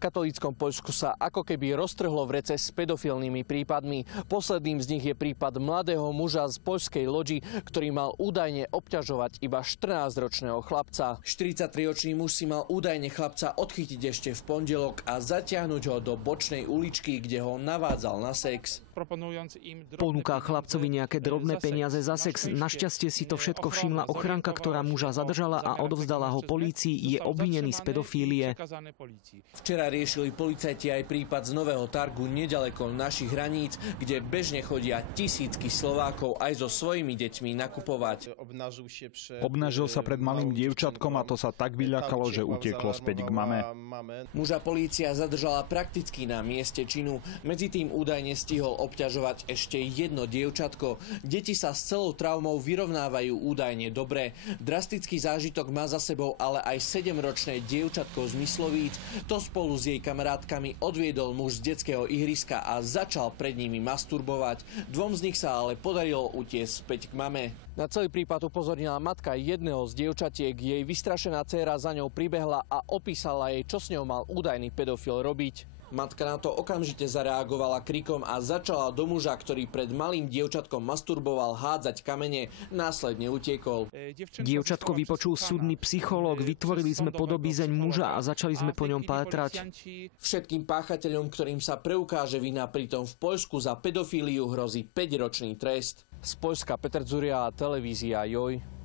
katolíckom Poľsku sa ako keby roztrhlo vrece s pedofilnými prípadmi. Posledným z nich je prípad mladého muža z poľskej Lodži, ktorý mal údajne obťažovať iba 14-ročného chlapca. 43-ročný muž si mal údajne chlapca odchytiť ešte v pondelok a zatiahnuť ho do bočnej uličky, kde ho navádzal na sex. Ponúka chlapcovi nejaké drobné peniaze za sex. Našťastie si to všetko všimla ochranka, ktorá muža zadržala a odovzdala ho polícii. Je obvinený z pedofílie. Včera riešili policajti aj prípad z Nového Targu nedaleko našich hraníc, kde bežne chodia tisícky Slovákov aj so svojimi deťmi nakupovať. Obnažil sa pred malým dievčatkom a to sa tak vyľakalo, že utieklo späť k mame. Muža polícia zadržala prakticky na mieste činu. Medzi tým údajne stihol obťažovať ešte jedno dievčatko. Deti sa s celou traumou vyrovnávajú údajne dobre. Drastický zážitok má za sebou ale aj 7-ročné dievčatko z Myslovíc. To spolu s jej kamarátkami odviedol muž z detského ihriska a začal pred nimi masturbovať. Dvom z nich sa ale podarilo utiecť späť k mame. Na celý prípad upozornila matka jedného z dievčatiek. Jej vystrašená dcéra za ňou pribehla a opísala jej, čo s ňou mal údajný pedofil robiť. Matka na to okamžite zareagovala krikom a začala do muža, ktorý pred malým dievčatkom masturboval, hádzať kamene, následne utiekol. Dievčatko vypočul súdny psychológ, vytvorili sme podobizeň muža a začali sme po ňom pátrať. Všetkým páchateľom, ktorým sa preukáže vina, pritom v Poľsku za pedofíliu hrozí 5-ročný trest. Z Poľska Peter Dzuria, televízia JOJ.